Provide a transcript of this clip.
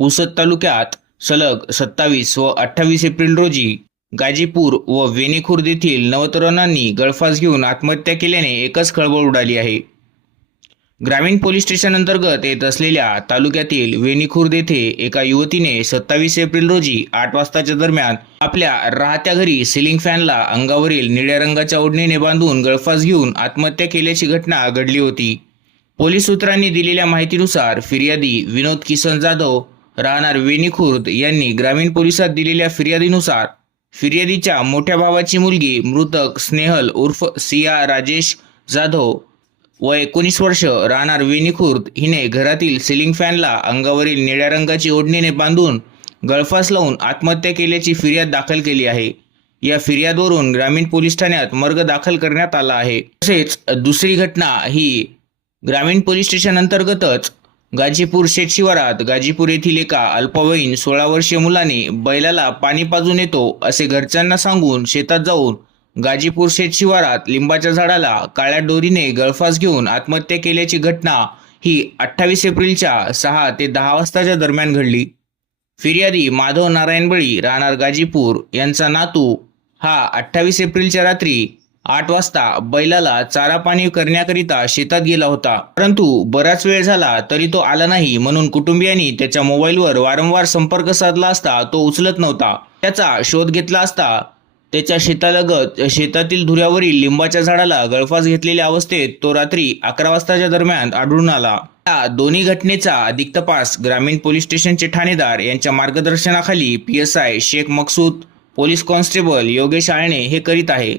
पुसद तालुक्यात सलग सत्तावीस व अठ्ठावीस एप्रिल रोजी गाजीपूर व वेणीखुर्द येथील नवतरुणांनी गळफास घेऊन आत्महत्या केल्याने एकच खळबळ उडाली आहे. ग्रामीण पोलीस स्टेशन अंतर्गत येत असलेल्या तालुक्यातील वेणीखुर्द येथे एका युवतीने सत्तावीस एप्रिल रोजी आठ वाजताच्या दरम्यान आपल्या राहत्या घरी सिलिंग फॅनला अंगावरील निळ्या रंगाच्या ओढणीने बांधून गळफास घेऊन आत्महत्या केल्याची घटना घडली होती. पोलीस सूत्रांनी दिलेल्या माहितीनुसार फिर्यादी विनोद किसन जाधव राहणार वेणीखुर्द यांनी ग्रामीण पोलिसात दिलेल्या फिर्यादीनुसार फिर्यादीच्या मोठ्या भावाची मुलगी मृतक स्नेहल उर्फ सिया राजेश जाधव व एकोणीस वर्ष राहणार वेणीखुर्द हिने घरातील सिलिंग फॅनला अंगावरील निळ्या रंगाची ओढणीने बांधून गळफास लावून आत्महत्या केल्याची फिर्याद दाखल केली आहे. या फिर्यादवरून ग्रामीण पोलीस ठाण्यात मर्ग दाखल करण्यात आला आहे. तसेच दुसरी घटना ही ग्रामीण पोलीस स्टेशन अंतर्गतच गाजीपूर शेतशिवारात गाजीपूर येथील एका अल्पवयीन सोळा वर्षीय मुलाने बैलाला पाणी पाजून येतो असे घरच्यांना सांगून शेतात जाऊन गाजीपूर शेतशिवारात लिंबाच्या झाडाला काळ्या डोरीने गळफास घेऊन आत्महत्या केल्याची घटना ही अठ्ठावीस एप्रिलच्या सहा ते दहा वाजताच्या दरम्यान घडली. फिर्यादी माधव नारायण बळी राहणार गाजीपूर यांचा नातू हा अठ्ठावीस एप्रिलच्या रात्री आठ वाजता बैलाला चारा पाणी करण्याकरिता शेतात गेला होता. परंतु बराच वेळ झाला तरी तो आला नाही म्हणून कुटुंबियांनी त्याच्या मोबाईलवर वारंवार संपर्क साधला असता तो उचलत नव्हता. त्याचा शोध घेतला असता त्याच्या शेतालगत शेतातील धुऱ्यावरील लिंबाच्या झाडाला गळफास घेतलेल्या अवस्थेत तो रात्री अकरा वाजताच्या दरम्यान आढळून आला. या दोन्ही घटनेचा अधिक तपास ग्रामीण पोलीस स्टेशनचे ठाणेदार यांच्या मार्गदर्शनाखाली P S I Shaikh Maqsood police constable Yogesh Aalne हे करीत आहे.